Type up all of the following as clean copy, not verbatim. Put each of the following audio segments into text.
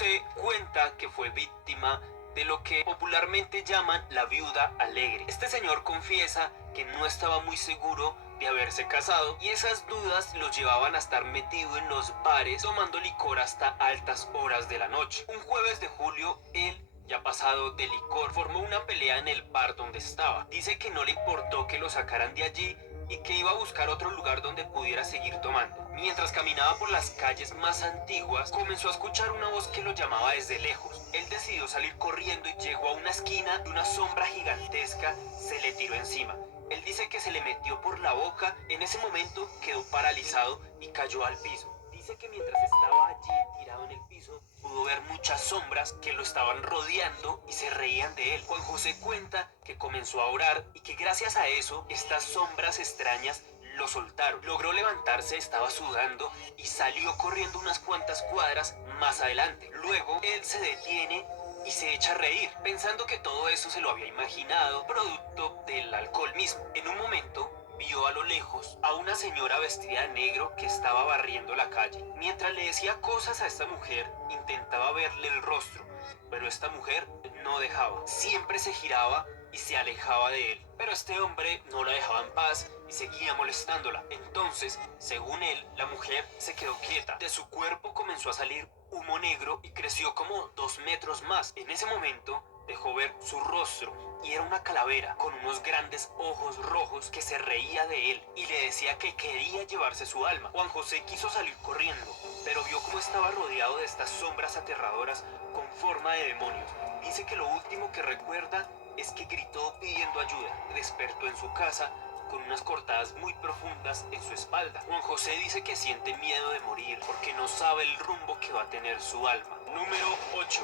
José cuenta que fue víctima de lo que popularmente llaman la viuda alegre. Este señor confiesa que no estaba muy seguro de haberse casado y esas dudas los llevaban a estar metido en los bares tomando licor hasta altas horas de la noche. Un jueves de julio, él, ya pasado de licor, formó una pelea en el bar donde estaba. Dice que no le importó que lo sacaran de allí y que iba a buscar otro lugar donde pudiera seguir tomando. Mientras caminaba por las calles más antiguas, comenzó a escuchar una voz que lo llamaba desde lejos. Él decidió salir corriendo y llegó a una esquina y una sombra gigantesca se le tiró encima. Él dice que se le metió por la boca, en ese momento quedó paralizado y cayó al piso. Dice que mientras estaba allí tirado en el piso, pudo ver muchas sombras que lo estaban rodeando y se reían de él. Juan José cuenta que comenzó a orar y que gracias a eso, estas sombras extrañas lo soltaron. Logró levantarse, estaba sudando y salió corriendo unas cuantas cuadras más adelante. Luego, él se detiene y se echa a reír, pensando que todo eso se lo había imaginado, producto del alcohol mismo. En un momento, vio a lo lejos a una señora vestida de negro que estaba barriendo la calle. Mientras le decía cosas a esta mujer, intentaba verle el rostro, pero esta mujer no dejaba. Siempre se giraba y se alejaba de él. Pero este hombre no la dejaba en paz y seguía molestándola. Entonces, según él, la mujer se quedó quieta. De su cuerpo comenzó a salir humo negro y creció como 2 metros más. En ese momento dejó ver su rostro y era una calavera con unos grandes ojos rojos que se reía de él y le decía que quería llevarse su alma. Juan José quiso salir corriendo, pero vio cómo estaba rodeado de estas sombras aterradoras con forma de demonios. Dice que lo último que recuerda es que gritó pidiendo ayuda. Despertó en su casa con unas cortadas muy profundas en su espalda. Juan José dice que siente miedo de morir porque no sabe el rumbo que va a tener su alma. Número 8.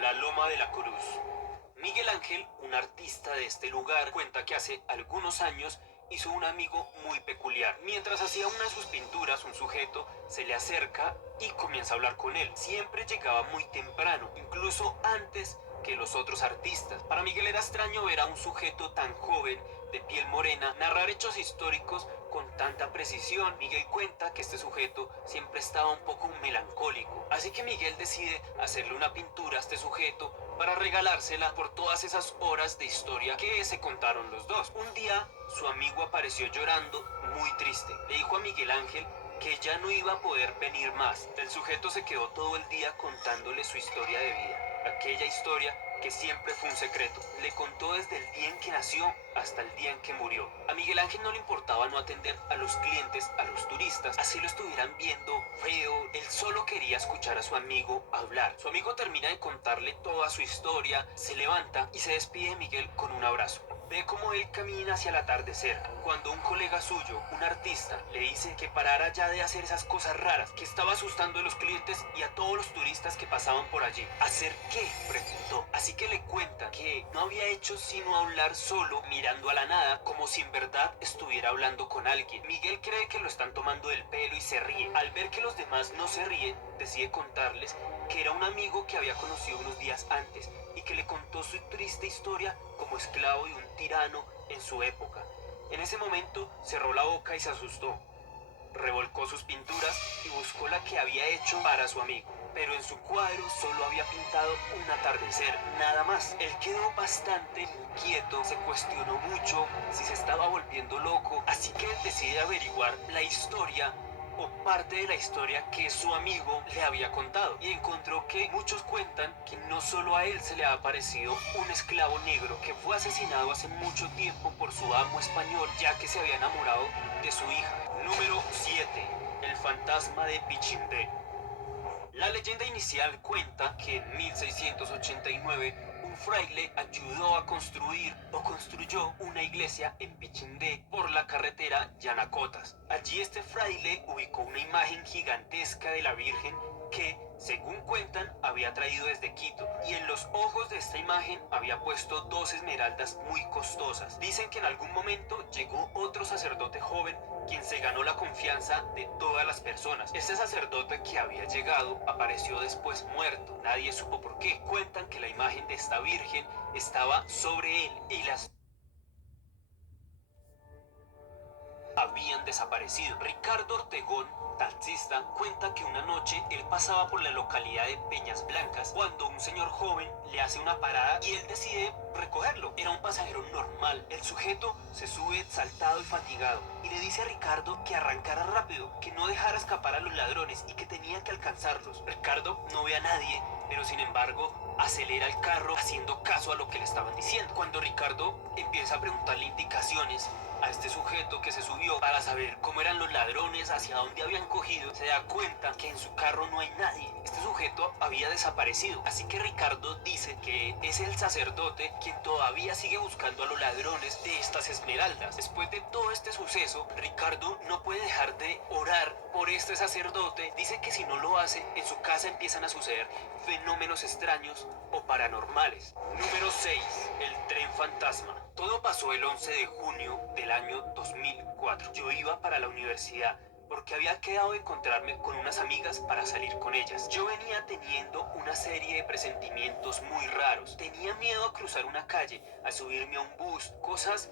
La Loma de la Cruz. Miguel Ángel, un artista de este lugar, cuenta que hace algunos años hizo un amigo muy peculiar. Mientras hacía una de sus pinturas, un sujeto se le acerca y comienza a hablar con él. Siempre llegaba muy temprano, incluso antes que los otros artistas. Para Miguel era extraño ver a un sujeto tan joven, de piel morena, narrar hechos históricos con tanta precisión. Miguel cuenta que este sujeto siempre estaba un poco melancólico, así que Miguel decide hacerle una pintura a este sujeto para regalársela por todas esas horas de historia que se contaron los dos. Un día, su amigo apareció llorando, muy triste. Le dijo a Miguel Ángel que ya no iba a poder venir más. El sujeto se quedó todo el día contándole su historia de vida, aquella historia que siempre fue un secreto. Le contó desde el día en que nació hasta el día en que murió. A Miguel Ángel no le importaba no atender a los clientes, a los turistas, así lo estuvieran viendo feo. Él solo quería escuchar a su amigo hablar. Su amigo termina de contarle toda su historia, se levanta y se despide de Miguel con un abrazo. Ve cómo él camina hacia el atardecer, cuando un colega suyo, un artista, le dice que parara ya de hacer esas cosas raras, que estaba asustando a los clientes y a todos los turistas que pasaban por allí. ¿Hacer qué?, preguntó. Así que le cuenta que no había hecho sino hablar solo, mirando a la nada, como si en verdad estuviera hablando con alguien. Miguel cree que lo están tomando del pelo y se ríe. Al ver que los demás no se ríen, decide contarles que era un amigo que había conocido unos días antes y que le contó su triste historia como esclavo de un tirano en su época. En ese momento cerró la boca y se asustó. Revolcó sus pinturas y buscó la que había hecho para su amigo, pero en su cuadro solo había pintado un atardecer, nada más. Él quedó bastante inquieto, se cuestionó mucho si se estaba volviendo loco, así que decide averiguar la historia o parte de la historia que su amigo le había contado, y encontró que muchos cuentan que no solo a él se le ha aparecido un esclavo negro que fue asesinado hace mucho tiempo por su amo español, ya que se había enamorado de su hija. Número 7. El fantasma de Pichindé. La leyenda inicial cuenta que en 1689 un fraile ayudó a construir o construyó una iglesia en Pichindé por la carretera Yanacotas. Allí este fraile ubicó una imagen gigantesca de la Virgen que, según cuentan, había traído desde Quito, y en los ojos de esta imagen había puesto 2 esmeraldas muy costosas. Dicen que en algún momento llegó otro sacerdote joven quien se ganó la confianza de todas las personas. Este sacerdote que había llegado apareció después muerto. Nadie supo por qué. Cuentan que la imagen de esta virgen estaba sobre él y las habían habían desaparecido. Ricardo Ortegón, taxista, cuenta que una noche él pasaba por la localidad de Peñas Blancas cuando un señor joven le hace una parada y él decide recogerlo. Era un pasajero normal. El sujeto se sube exaltado y fatigado y le dice a Ricardo que arrancara rápido, que no dejara escapar a los ladrones y que tenía que alcanzarlos. Ricardo no ve a nadie, pero sin embargo acelera el carro haciendo caso a lo que le estaban diciendo. Cuando Ricardo empieza a preguntarle indicaciones a este sujeto que se subió para saber cómo eran los ladrones, hacia dónde habían cogido, se da cuenta que en su carro no hay nadie. Este sujeto había desaparecido, así que Ricardo dice que es el sacerdote quien todavía sigue buscando a los ladrones de estas esmeraldas. Después de todo este suceso, Ricardo no puede dejar de orar por este sacerdote. Dice que si no lo hace, en su casa empiezan a suceder fenómenos extraños o paranormales. Número 6. El tren fantasma. Todo pasó el 11 de junio del año 2004. Yo iba para la universidad porque había quedado de encontrarme con unas amigas para salir con ellas. Yo venía teniendo una serie de presentimientos muy raros. Tenía miedo a cruzar una calle, a subirme a un bus, cosas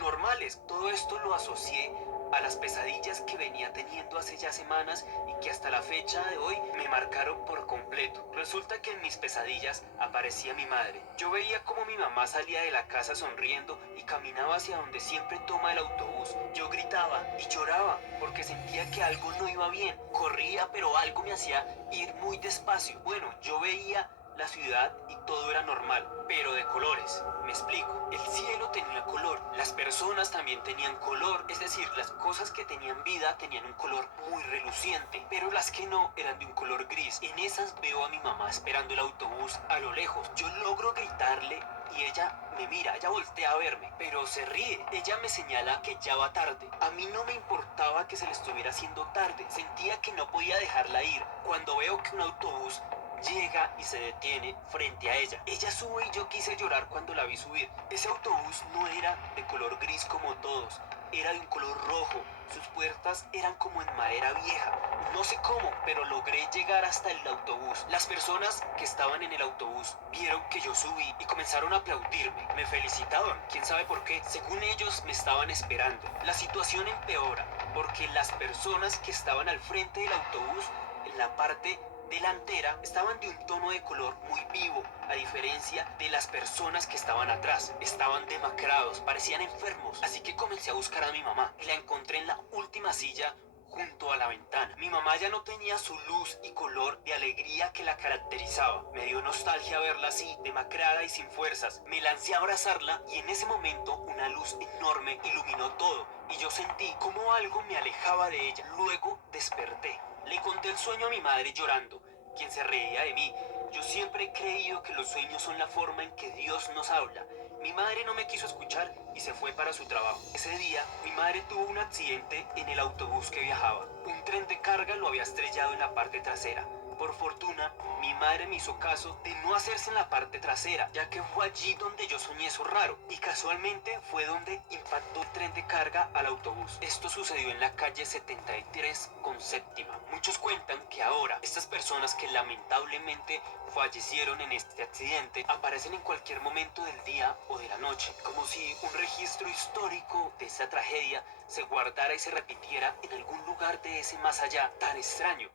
normales. Todo esto lo asocié a las pesadillas que venía teniendo hace ya semanas y que hasta la fecha de hoy me marcaron por completo. Resulta que en mis pesadillas aparecía mi madre. Yo veía como mi mamá salía de la casa sonriendo y caminaba hacia donde siempre toma el autobús. Yo gritaba y lloraba porque sentía que algo no iba bien. Corría, pero algo me hacía ir muy despacio. Bueno, yo veía la ciudad y todo era normal, pero de colores. Me explico. El cielo tenía color, las personas también tenían color, es decir, las cosas que tenían vida tenían un color muy reluciente, pero las que no eran de un color gris. En esas veo a mi mamá esperando el autobús a lo lejos. Yo logro gritarle y ella me mira, ella voltea a verme, pero se ríe. Ella me señala que ya va tarde. A mí no me importaba que se le estuviera haciendo tarde, sentía que no podía dejarla ir. Cuando veo que un autobús llega y se detiene frente a ella. Ella sube y yo quise llorar cuando la vi subir. Ese autobús no era de color gris como todos, era de un color rojo. Sus puertas eran como en madera vieja. No sé cómo, pero logré llegar hasta el autobús. Las personas que estaban en el autobús vieron que yo subí y comenzaron a aplaudirme. Me felicitaban, quién sabe por qué. Según ellos me estaban esperando. La situación empeora porque las personas que estaban al frente del autobús, en la parte delantera, estaban de un tono de color muy vivo, a diferencia de las personas que estaban atrás. Estaban demacrados, parecían enfermos, así que comencé a buscar a mi mamá. La encontré en la última silla junto a la ventana. Mi mamá ya no tenía su luz y color de alegría que la caracterizaba. Me dio nostalgia verla así, demacrada y sin fuerzas. Me lancé a abrazarla y en ese momento una luz enorme iluminó todo y yo sentí como algo me alejaba de ella. Luego desperté. Le conté el sueño a mi madre llorando, quien se reía de mí. Yo siempre he creído que los sueños son la forma en que Dios nos habla. Mi madre no me quiso escuchar y se fue para su trabajo. Ese día, mi madre tuvo un accidente en el autobús que viajaba. Un tren de carga lo había estrellado en la parte trasera. Por fortuna, mi madre me hizo caso de no hacerse en la parte trasera, ya que fue allí donde yo soñé eso raro, y casualmente fue donde impactó el tren de carga al autobús. Esto sucedió en la calle 73 con séptima. Muchos cuentan que ahora estas personas que lamentablemente fallecieron en este accidente aparecen en cualquier momento del día o de la noche, como si un registro histórico de esa tragedia se guardara y se repitiera en algún lugar de ese más allá tan extraño.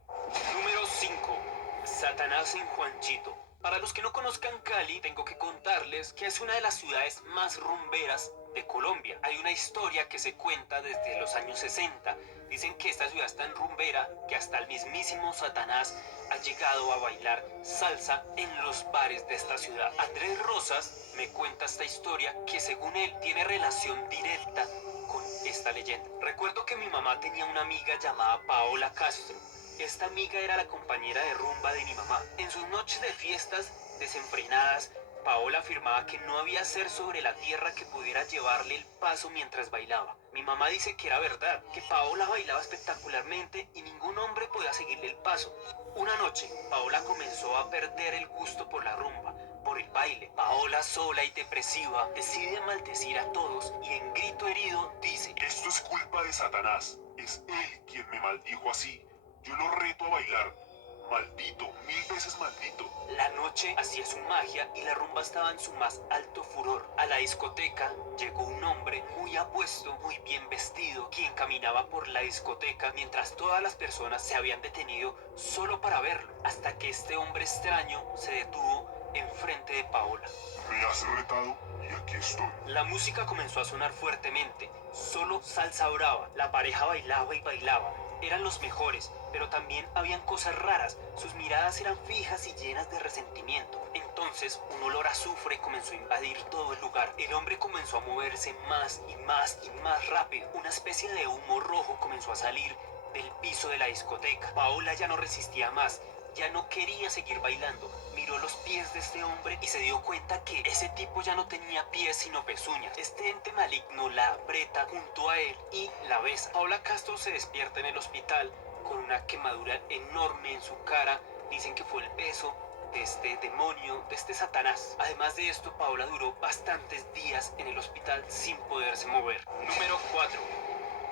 Número 5. Satanás en Juanchito. Para los que no conozcan Cali, tengo que contarles que es una de las ciudades más rumberas de Colombia. Hay una historia que se cuenta desde los años 60. Dicen que esta ciudad es tan rumbera que hasta el mismísimo Satanás ha llegado a bailar salsa en los bares de esta ciudad. Andrés Rosas me cuenta esta historia que según él tiene relación directa con esta leyenda. Recuerdo que mi mamá tenía una amiga llamada Paola Castro. Esta amiga era la compañera de rumba de mi mamá. En sus noches de fiestas desenfrenadas, Paola afirmaba que no había ser sobre la tierra que pudiera llevarle el paso mientras bailaba. Mi mamá dice que era verdad, que Paola bailaba espectacularmente y ningún hombre podía seguirle el paso. Una noche, Paola comenzó a perder el gusto por la rumba, por el baile. Paola, sola y depresiva, decide maldecir a todos y en grito herido dice: Esto es culpa de Satanás. Es él quien me maldijo así. Yo lo reto a bailar. Maldito, 1000 veces maldito. La noche hacía su magia y la rumba estaba en su más alto furor. A la discoteca llegó un hombre muy apuesto, muy bien vestido, quien caminaba por la discoteca mientras todas las personas se habían detenido solo para verlo, hasta que este hombre extraño se detuvo enfrente de Paola. Me has retado y aquí estoy. La música comenzó a sonar fuertemente, solo salsa brava. La pareja bailaba y bailaba. Eran los mejores, pero también habían cosas raras. Sus miradas eran fijas y llenas de resentimiento. Entonces, un olor a azufre comenzó a invadir todo el lugar. El hombre comenzó a moverse más y más y más rápido. Una especie de humo rojo comenzó a salir del piso de la discoteca. Paola ya no resistía más. Ya no quería seguir bailando. Miró los pies de este hombre y se dio cuenta que ese tipo ya no tenía pies sino pezuñas. Este ente maligno la aprieta junto a él y la besa. Paola Castro se despierta en el hospital con una quemadura enorme en su cara. Dicen que fue el beso de este demonio, de este Satanás. Además de esto, Paola duró bastantes días en el hospital sin poderse mover. Número 4.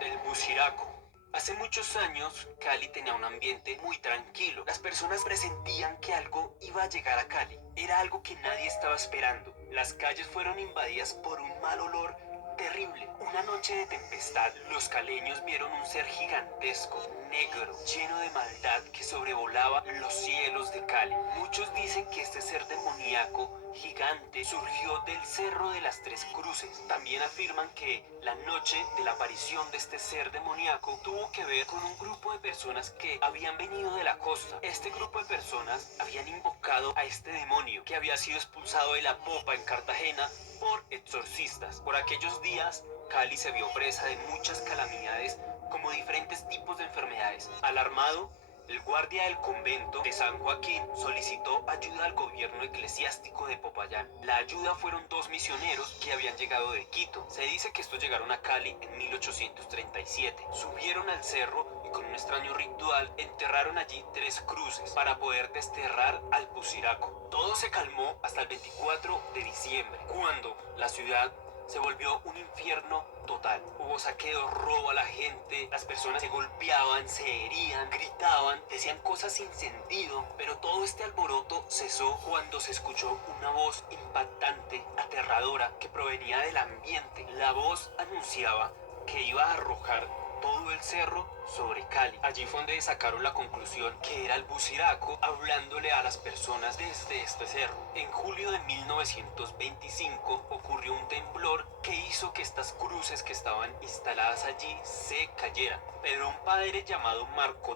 El Buciraco. Hace muchos años, Cali tenía un ambiente muy tranquilo. Las personas presentían que algo iba a llegar a Cali. Era algo que nadie estaba esperando. Las calles fueron invadidas por un mal olor terrible. Una noche de tempestad, los caleños vieron un ser gigantesco, negro, lleno de maldad que sobrevolaba los cielos de Cali. Muchos dicen que este ser demoníaco gigante surgió del Cerro de las Tres Cruces. También afirman que la noche de la aparición de este ser demoníaco tuvo que ver con un grupo de personas que habían venido de la costa. Este grupo de personas habían invocado a este demonio que había sido expulsado de la popa en Cartagena por exorcistas. Por aquellos días, Cali se vio presa de muchas calamidades como diferentes tipos de enfermedades. Alarmado, el guardia del convento de San Joaquín solicitó ayuda al gobierno eclesiástico de Popayán. La ayuda fueron dos misioneros que habían llegado de Quito. Se dice que estos llegaron a Cali en 1837. Subieron al cerro y con un extraño ritual enterraron allí 3 cruces para poder desterrar al Buciraco. Todo se calmó hasta el 24 de diciembre, cuando la ciudad se volvió un infierno total. Hubo saqueo, robo a la gente, las personas se golpeaban, se herían, gritaban, decían cosas sin sentido, pero todo este alboroto cesó cuando se escuchó una voz impactante, aterradora, que provenía del ambiente. La voz anunciaba que iba a arrojar todo el cerro sobre Cali. Allí fue donde sacaron la conclusión que era el Buciraco hablándole a las personas desde este cerro. En julio de 1925 ocurrió un temblor que hizo que estas cruces que estaban instaladas allí se cayeran. Pero un padre llamado Marco